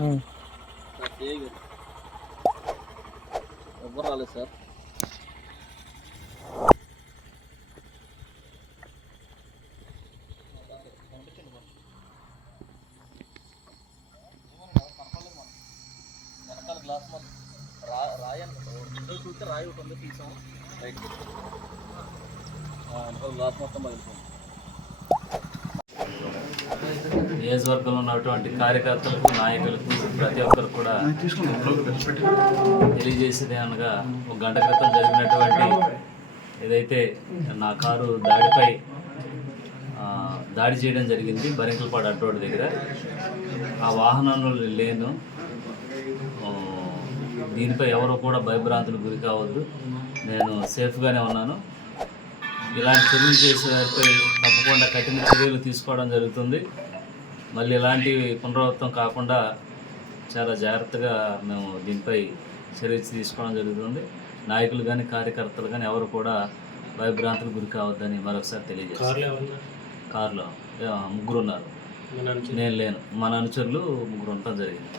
ఉమ్. ఎవ్వరు రాలేదు sir. Glass మొత్తం రా రాయి అనుకుంటా విండో చూస్తే రాయి ఒకటి ఉంది తీసాం రైట్ గ్లాస్ మొత్తం పగిలిపోయింది. నియోజకవర్గంలో ఉన్నటువంటి కార్యకర్తలకు నాయకులకు ప్రతి ఒక్కరు కూడా తెలియజేసేది అనగా ఒక గంట క్రితం జరిగినటువంటి ఏదైతే నా కారు దాడిపై దాడి చేయడం జరిగింది బరింకలపాడు అడ్డు దగ్గర. ఆ వాహనంలో లేను. దీనిపై ఎవరు కూడా భయభ్రాంతులకు గురి కావద్దు. నేను సేఫ్గానే ఉన్నాను. ఇలాంటి చర్యలు చేసే వారిపై తప్పకుండా కఠిన చర్యలు తీసుకోవడం జరుగుతుంది. మళ్ళీ ఇలాంటి పునరావృతం కాకుండా చాలా జాగ్రత్తగా మేము దీనిపై చర్య తీసుకోవడం జరుగుతుంది. నాయకులు కానీ కార్యకర్తలు కానీ ఎవరు కూడా భయభ్రాంతులకు గురి కావద్దని మరొకసారి తెలియజేస్తాను కారులో ముగ్గురు ఉన్నారు నేను లేను. మన అనుచరులు ముగ్గురు ఉండటం జరిగింది.